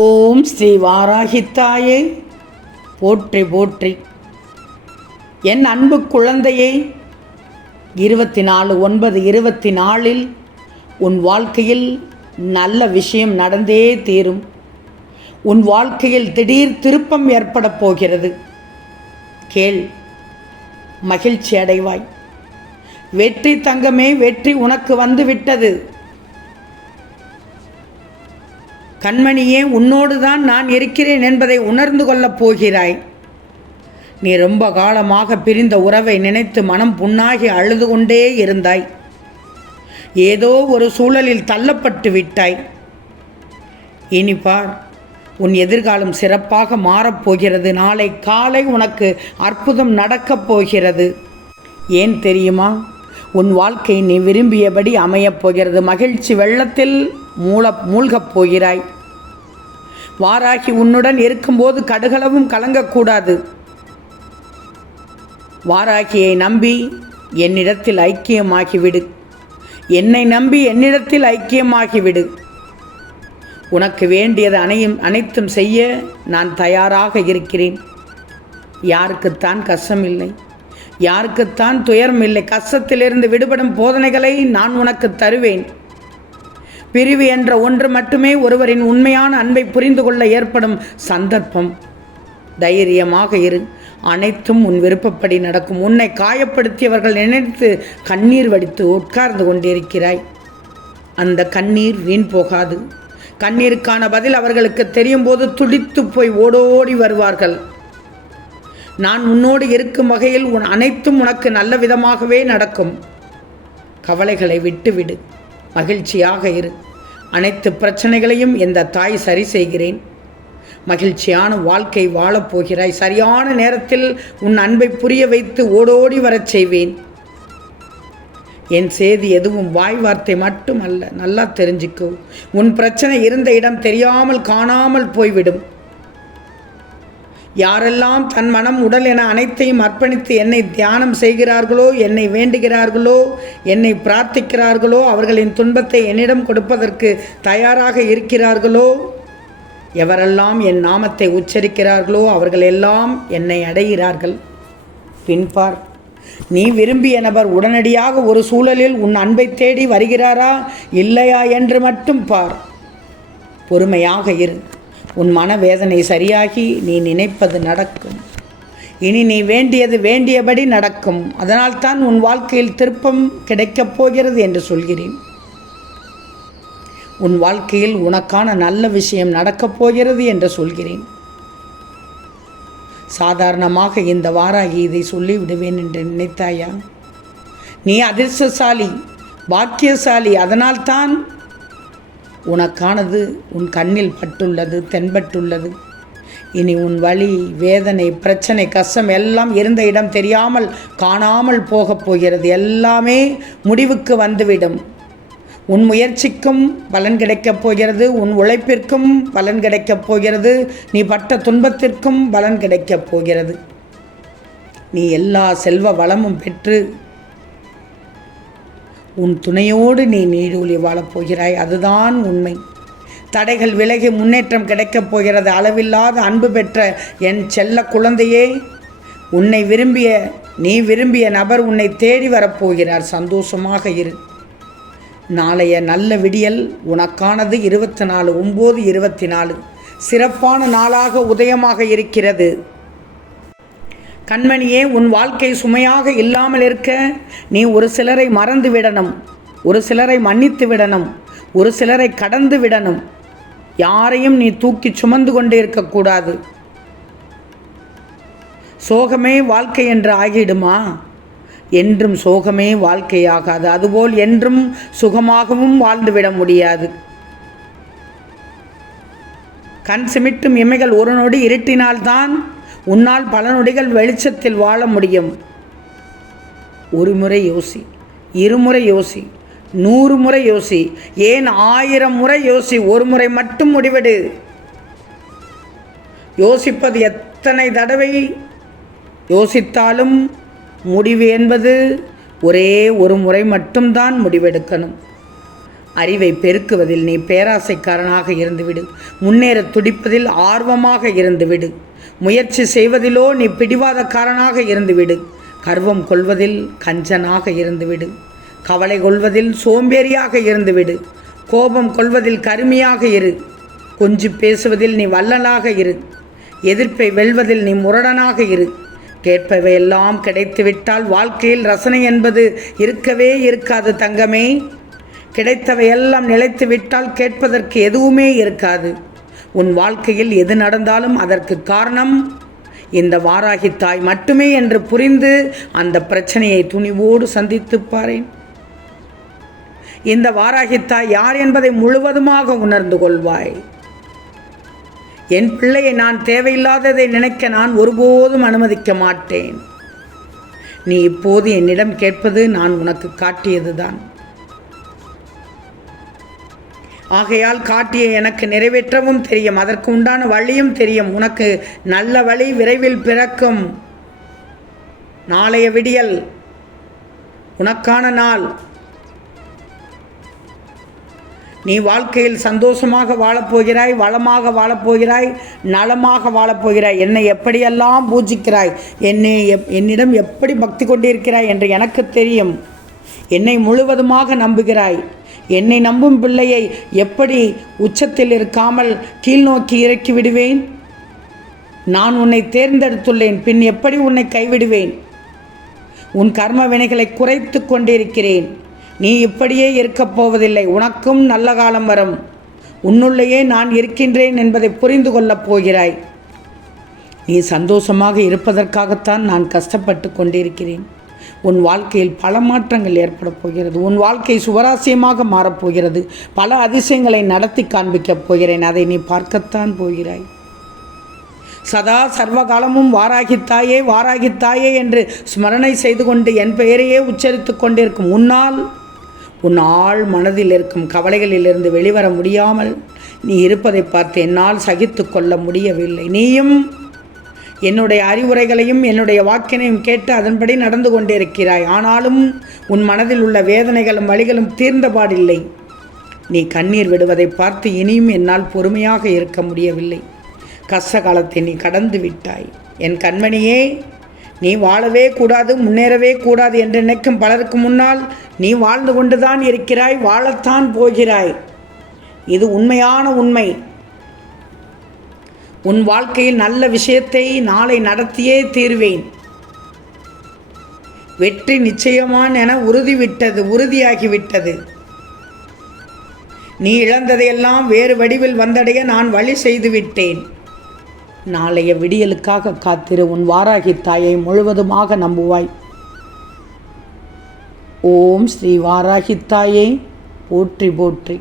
ஓம் ஸ்ரீ வாராகித்தாயே. போற்றி போற்றி. என் அன்பு குழந்தையே இருபத்தி நாலு ஒன்பது இருபத்தி நாலில் உன் வாழ்க்கையில் நல்ல விஷயம் நடந்தே தீரும். உன் வாழ்க்கையில் திடீர் திருப்பம் ஏற்படப் போகிறது. கேள் மகிழ்ச்சி அடைவாய். வெற்றி தங்கமே வெற்றி உனக்கு வந்து கண்மணியே உன்னோடு தான் நான் இருக்கிறேன் என்பதை உணர்ந்து கொள்ளப் போகிறாய். நீ ரொம்ப காலமாக பிரிந்த உறவை நினைத்து மனம் புண்ணாகி அழுது கொண்டே இருந்தாய். ஏதோ ஒரு சூழலில் தள்ளப்பட்டு விட்டாய். இனி பார் உன் எதிர்காலம் சிறப்பாக மாறப்போகிறது நாளை காலை உனக்கு அற்புதம் நடக்கப் போகிறது. ஏன் தெரியுமா? உன் வாழ்க்கை நீ விரும்பியபடி அமையப் போகிறது. மகிழ்ச்சி வெள்ளத்தில் மூல மூழ்கப் போகிறாய். வாராகி உன்னுடன் இருக்கும்போது கடுகளவும் கலங்கக்கூடாது. வாராகியை நம்பி என்னிடத்தில் ஐக்கியமாகிவிடு. என்னை நம்பி என்னிடத்தில் ஐக்கியமாகிவிடு. உனக்கு வேண்டியது அனையும் அனைத்தும் செய்ய நான் தயாராக இருக்கிறேன். யாருக்குத்தான் கஷ்டம் இல்லை யாருக்குத்தான் துயரம் இல்லை கஷ்டத்திலிருந்து விடுபடும் போதனைகளை நான் உனக்கு தருவேன். பிரிவு என்ற ஒன்று மட்டுமே ஒருவரின் உண்மையான அன்பை புரிந்து கொள்ள ஏற்படும் சந்தர்ப்பம். தைரியமாக இரு. அனைத்தும் உன் விருப்பப்படி நடக்கும். உன்னை காயப்படுத்தியவர்கள் நினைத்து கண்ணீர் வடித்து உட்கார்ந்து கொண்டிருக்கிறாய். அந்த கண்ணீர் வீண் போகாது. கண்ணீருக்கான பதில் அவர்களுக்கு தெரியும் போது துடித்து போய் ஓடோடி வருவார்கள். நான் உன்னோடு இருக்கும் வகையில் உன் அனைத்தும் உனக்கு நல்ல விதமாகவே நடக்கும். கவலைகளை விட்டுவிடு. மகிழ்ச்சியாக இரு. அனைத்து பிரச்சனைகளையும் இந்த தாய் சரி செய்கிறேன். மகிழ்ச்சியான வாழ்க்கை வாழப்போகிறாய் சரியான நேரத்தில் உன் அன்பை புரிய வைத்து ஓடோடி வரச் செய்வேன். என் செய்தி எதுவும் வாய் வார்த்தை மட்டும் அல்ல நல்லா தெரிஞ்சுக்கோ. உன் பிரச்சனை இருந்த இடம் தெரியாமல் காணாமல் போய்விடும். யாரெல்லாம் தன் மனம் உடல் என அனைத்தையும் அர்ப்பணித்து என்னை தியானம் செய்கிறார்களோ என்னை வேண்டுகிறார்களோ என்னை பிரார்த்திக்கிறார்களோ அவர்களின் துன்பத்தை என்னிடம் கொடுப்பதற்கு தயாராக இருக்கிறார்களோ? எவரெல்லாம் என் நாமத்தை உச்சரிக்கிறார்களோ அவர்கள் எல்லாம் என்னை அடைகிறார்கள்? பின்பார் நீ விரும்பிய நபர் உடனடியாக ஒரு சூழலில் உன் அன்பை தேடி வருகிறாரா? இல்லையா என்று மட்டும் பார். பொறுமையாக இரு. உன் மனவேதனை சரியாகி நீ நினைப்பது நடக்கும். இனி நீ வேண்டியது வேண்டியபடி நடக்கும். அதனால்தான் உன் வாழ்க்கையில் திருப்பம் கிடைக்கப் போகிறது என்று சொல்கிறேன். உன் வாழ்க்கையில் உனக்கான நல்ல விஷயம் நடக்கப் போகிறது என்று சொல்கிறேன். சாதாரணமாக இந்த வாராகி இதை சொல்லிவிடுவேன் என்று நினைத்தாயா? நீ அதிர்ஷ்டசாலி பாக்கியசாலி அதனால்தான் உனக்கானது உன் கண்ணில் பட்டுள்ளது தென்பட்டுள்ளது. இனி உன் வழி வேதனை பிரச்சனை கஷ்டம் எல்லாம் இருந்த இடம் தெரியாமல் காணாமல் போகப் போகிறது. எல்லாமே முடிவுக்கு வந்துவிடும். உன் முயற்சிக்கும் பலன் கிடைக்கப் போகிறது. உன் உழைப்பிற்கும் பலன் கிடைக்கப் போகிறது. நீ பட்ட துன்பத்திற்கும் பலன் கிடைக்கப் போகிறது. நீ எல்லா செல்வ வளமும் பெற்று உன் துணையோடு நீ நீடூழி வாழப்போகிறாய் அதுதான் உண்மை. தடைகள் விலகி முன்னேற்றம் கிடைக்கப் போகிறது அளவில்லாத அன்பு பெற்ற என் செல்ல குழந்தையே. உன்னை விரும்பிய நீ விரும்பிய நபர் உன்னை தேடி வரப்போகிறார் சந்தோஷமாக இரு. நாளைய நல்ல விடியல் உனக்கானது இருபத்தி நாலு ஒம்பது இருபத்தி நாலு. சிறப்பான நாளாக உதயமாக இருக்கிறது. கண்மணியே உன் வாழ்க்கை சுமையாக இல்லாமல் இருக்க நீ ஒரு சிலரை மறந்து விடணும். ஒரு சிலரை மன்னித்து விடணும். ஒரு சிலரை கடந்து விடணும். யாரையும் நீ தூக்கி சுமந்து கொண்டே இருக்கக்கூடாது. சோகமே வாழ்க்கை என்று ஆகிடுமா? என்றும் சோகமே வாழ்க்கையாகாது. அதுபோல் என்றும் சுகமாகவும் வாழ்ந்துவிட முடியாது. கண் சிமிட்டும் இமைகள் ஒரு நொடி இருட்டினால்தான் உன்னால் பல நொடிகள் வெளிச்சத்தில் வாழ முடியும். ஒரு முறை யோசி இருமுறை யோசி நூறு முறை யோசி ஏன் ஆயிரம் முறை யோசி ஒரு முறை மட்டும் முடிவெடு. யோசிப்பது எத்தனை தடவை? யோசித்தாலும் முடிவு என்பது ஒரே ஒரு முறை மட்டும்தான் முடிவெடுக்கணும். அறிவை பெருக்குவதில் நீ பேராசைக்காரனாக இருந்துவிடு. முன்னேற துடிப்பதில் ஆர்வமாக இருந்துவிடு. முயற்சி செய்வதிலோ நீ பிடிவாதக்காரனாக இருந்துவிடு. கர்வம் கொள்வதில் கஞ்சனாக இருந்துவிடு. கவலை கொள்வதில் சோம்பேறியாக இருந்துவிடு. கோபம் கொள்வதில் கருமையாக இரு. கொஞ்சி பேசுவதில் நீ வள்ளலாக இரு. எதிர்ப்பை வெல்வதில் நீ முரடனாக இரு. கேட்பவையெல்லாம் கிடைத்துவிட்டால் வாழ்க்கையில் ரசனை என்பது இருக்கவே இருக்காது தங்கமே. கிடைத்தவையெல்லாம் நிலைத்து விட்டால் கேட்பதற்கு எதுவுமே இருக்காது. உன் வாழ்க்கையில் எது நடந்தாலும் அதற்கு காரணம் இந்த வாராகி தாய் மட்டுமே என்று புரிந்து அந்த பிரச்சனையை துணிவோடு சந்தித்துப் பாரேன். இந்த வாராகி தாய் யார் என்பதை முழுவதுமாக உணர்ந்து கொள்வாய். என் பிள்ளையை நான் தேவையில்லாததை நினைக்க நான் ஒருபோதும் அனுமதிக்க மாட்டேன். நீ இப்போது என்னிடம் கேட்பது நான் உனக்கு காட்டியதுதான். ஆகையால் காட்டிய எனக்கு நிறைவேற்றவும் தெரியும். அதற்கு உண்டான வழியும் தெரியும். உனக்கு நல்ல வழி விரைவில் பிறக்கும். நாளைய விடியல். உனக்கான நாள். நீ வாழ்க்கையில் சந்தோஷமாக வாழப்போகிறாய் வளமாக வாழப்போகிறாய் நலமாக வாழப்போகிறாய். என்னை எப்படியெல்லாம் பூஜிக்கிறாய்? என்னை எப் என்னிடம் எப்படி பக்தி கொண்டிருக்கிறாய் என்று எனக்கு தெரியும். என்னை முழுவதுமாக நம்புகிறாய். என்னை நம்பும் பிள்ளையை எப்படி உச்சத்தில் இருக்காமல் கீழ்நோக்கி இறக்கி விடுவேன்? நான் உன்னை தேர்ந்தெடுத்துள்ளேன் பின் எப்படி உன்னை கைவிடுவேன்? உன் கர்ம வினைகளை குறைத்து கொண்டிருக்கிறேன். நீ இப்படியே இருக்கப் போவதில்லை உனக்கும் நல்ல காலம் வரும். உன்னுள்ளேயே நான் இருக்கின்றேன் என்பதை புரிந்து கொள்ளப் போகிறாய். நீ சந்தோஷமாக இருப்பதற்காகத்தான் நான் கஷ்டப்பட்டு கொண்டிருக்கிறேன். உன் வாழ்க்கையில் பல மாற்றங்கள் ஏற்பட போகிறது. உன் வாழ்க்கை சுவராசியமாக மாறப்போகிறது பல அதிசயங்களை நடத்தி காண்பிக்கப் போகிறேன். அதை நீ பார்க்கத்தான் போகிறாய். சதா சர்வகாலமும் வாராகித்தாயே வாராகித்தாயே என்று ஸ்மரணை செய்து கொண்டு என் பெயரையே உச்சரித்து கொண்டிருக்கும். உன்னால் உன் ஆள் மனதில் இருக்கும் கவலைகளிலிருந்து வெளிவர முடியாமல் நீ இருப்பதை பார்த்து என்னால் சகித்து கொள்ள முடியவில்லை. நீயும் என்னுடைய அறிவுரைகளையும் என்னுடைய வாக்கினையும் கேட்டு அதன்படி நடந்து கொண்டிருக்கிறாய். ஆனாலும் உன் மனதில் உள்ள வேதனைகளும் வழிகளும் தீர்ந்தபாடில்லை. நீ கண்ணீர் விடுவதை பார்த்து இனியும் என்னால் பொறுமையாக இருக்க முடியவில்லை. கஷ்ட காலத்தை நீ கடந்து விட்டாய். என் கண்மணியே நீ வாழவே கூடாது முன்னேறவே கூடாது என்று நினைக்கும் பலருக்கு முன்னால் நீ வாழ்ந்து கொண்டுதான் இருக்கிறாய் வாழத்தான் போகிறாய். இது உண்மையான உண்மை. உன் வாழ்க்கையில் நல்ல விஷயத்தை நாளை நடத்தியே தீர்வேன். வெற்றி நிச்சயமான் என உறுதிவிட்டது உறுதியாகிவிட்டது. நீ இழந்ததையெல்லாம் வேறு வடிவில் வந்தடைய நான் வழி செய்துவிட்டேன். நாளைய விடியலுக்காக காத்திரு உன் வாராகி தாயை முழுவதுமாக நம்புவாய். ஓம் ஸ்ரீ வாராகி தாயை போற்றி போற்றி.